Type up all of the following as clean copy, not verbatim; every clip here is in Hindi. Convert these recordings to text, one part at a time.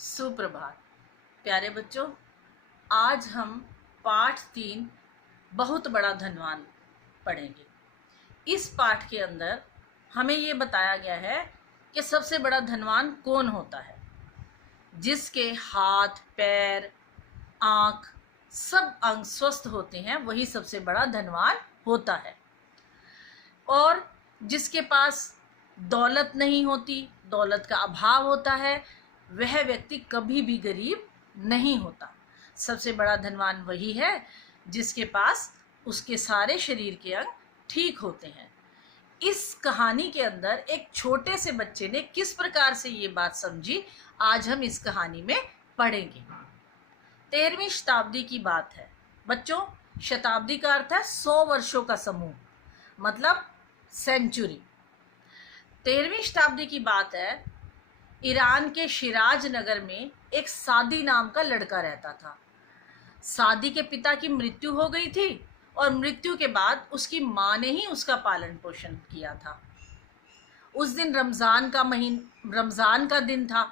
सुप्रभात प्यारे बच्चों। आज हम पाठ 3 बहुत बड़ा धनवान पढ़ेंगे। इस पाठ के अंदर हमें ये बताया गया है कि सबसे बड़ा धनवान कौन होता है। जिसके हाथ पैर आँख सब अंग स्वस्थ होते हैं वही सबसे बड़ा धनवान होता है। और जिसके पास दौलत नहीं होती, दौलत का अभाव होता है, वह व्यक्ति कभी भी गरीब नहीं होता। सबसे बड़ा धनवान वही है जिसके पास उसके सारे शरीर के अंग ठीक होते हैं। इस कहानी के अंदर एक छोटे से बच्चे ने किस प्रकार से ये बात समझी, आज हम इस कहानी में पढ़ेंगे। 13वीं शताब्दी की बात है बच्चों। शताब्दी का अर्थ है 100 वर्षों का समूह, मतलब सेंचुरी। 13वीं शताब्दी की बात है। ईरान के शिराज नगर में एक सादी नाम का लड़का रहता था। सादी के पिता की मृत्यु हो गई थी और मृत्यु के बाद उसकी माँ ने ही उसका पालन पोषण किया था। उस दिन रमज़ान का दिन था,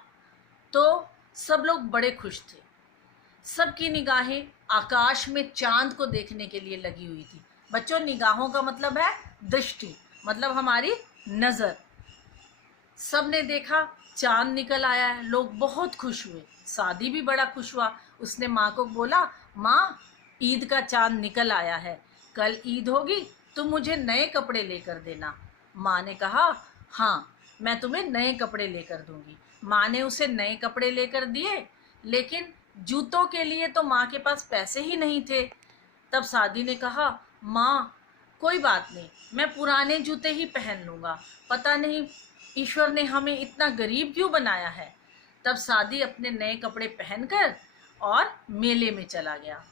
तो सब लोग बड़े खुश थे। सबकी निगाहें आकाश में चांद को देखने के लिए लगी हुई थी। बच्चों, निगाहों का मतलब है दृष्टि, मतलब हमारी नज़र। सब ने देखा चांद निकल आया है, लोग बहुत खुश हुए। सादी भी बड़ा खुश हुआ। उसने माँ को बोला, माँ ईद का चांद निकल आया है, कल ईद होगी, तुम मुझे नए कपड़े लेकर देना। माँ ने कहा, हाँ मैं तुम्हें नए कपड़े लेकर दूंगी। माँ ने उसे नए कपड़े लेकर दिए, लेकिन जूतों के लिए तो माँ के पास पैसे ही नहीं थे। तब सादी ने कहा, माँ कोई बात नहीं, मैं पुराने जूते ही पहन लूँगा, पता नहीं ईश्वर ने हमें इतना गरीब क्यों बनाया है। तब सादी अपने नए कपड़े पहनकर और मेले में चला गया।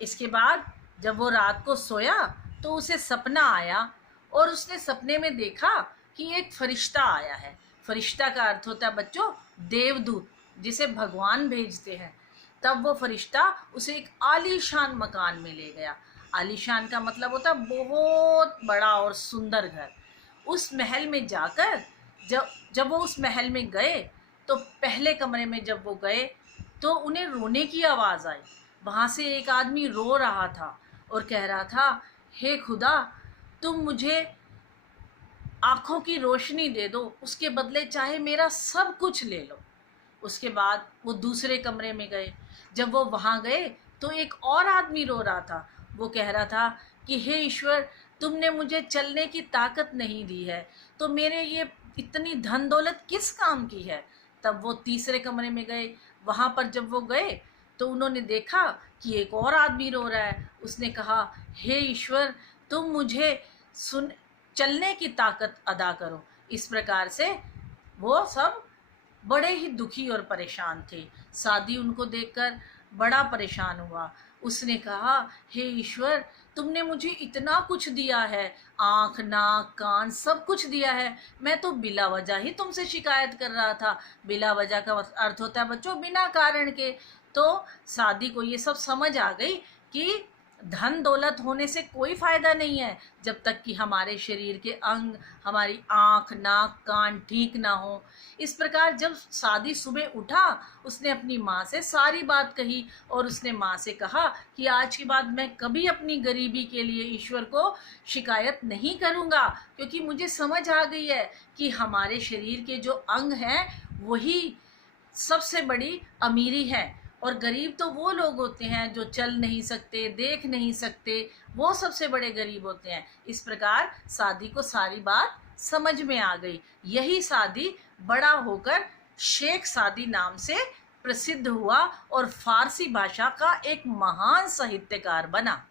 इसके बाद जब वो रात को सोया तो उसे सपना आया और उसने सपने में देखा कि एक फरिश्ता आया है। फरिश्ता का अर्थ होता है बच्चों देवदूत, जिसे भगवान भेजते हैं। तब वो फरिश्ता उसे एक आलीशान मकान में ले गया। आलीशान का मतलब होता है बहुत बड़ा और सुंदर घर। उस महल में जाकर जब वो उस महल में गए तो पहले कमरे में जब वो गए तो उन्हें रोने की आवाज़ आई। वहाँ से एक आदमी रो रहा था और कह रहा था, हे खुदा, तुम मुझे आँखों की रोशनी दे दो, उसके बदले चाहे मेरा सब कुछ ले लो। उसके बाद वो दूसरे कमरे में गए। जब वो वहाँ गए तो एक और आदमी रो रहा था। वो कह रहा था कि हे ईश्वर, तुमने मुझे चलने की ताकत नहीं दी है, तो मेरे ये इतनी धन दौलत किस काम की है। तब वो तीसरे कमरे में गए। वहाँ पर जब वो गए तो उन्होंने देखा कि एक और आदमी रो रहा है। उसने कहा, हे ईश्वर, तुम मुझे चलने की ताकत अदा करो। इस प्रकार से वो सब बड़े ही दुखी और परेशान थे। सादी उनको देखकर बड़ा परेशान हुआ। उसने कहा, हे ईश्वर, तुमने मुझे इतना कुछ दिया है, आँख नाक कान सब कुछ दिया है, मैं तो बिला वजह ही तुमसे शिकायत कर रहा था। बिला वजह का अर्थ होता है बच्चों बिना कारण के। तो सादी को ये सब समझ आ गई कि धन दौलत होने से कोई फ़ायदा नहीं है जब तक कि हमारे शरीर के अंग, हमारी आँख नाक कान ठीक ना हो। इस प्रकार जब सादी सुबह उठा, उसने अपनी माँ से सारी बात कही और उसने माँ से कहा कि आज के बाद मैं कभी अपनी गरीबी के लिए ईश्वर को शिकायत नहीं करूँगा, क्योंकि मुझे समझ आ गई है कि हमारे शरीर के जो अंग हैं वही सबसे बड़ी अमीरी है, और गरीब तो वो लोग होते हैं जो चल नहीं सकते, देख नहीं सकते, वो सबसे बड़े गरीब होते हैं। इस प्रकार सादी को सारी बात समझ में आ गई। यही सादी बड़ा होकर शेख सादी नाम से प्रसिद्ध हुआ और फारसी भाषा का एक महान साहित्यकार बना।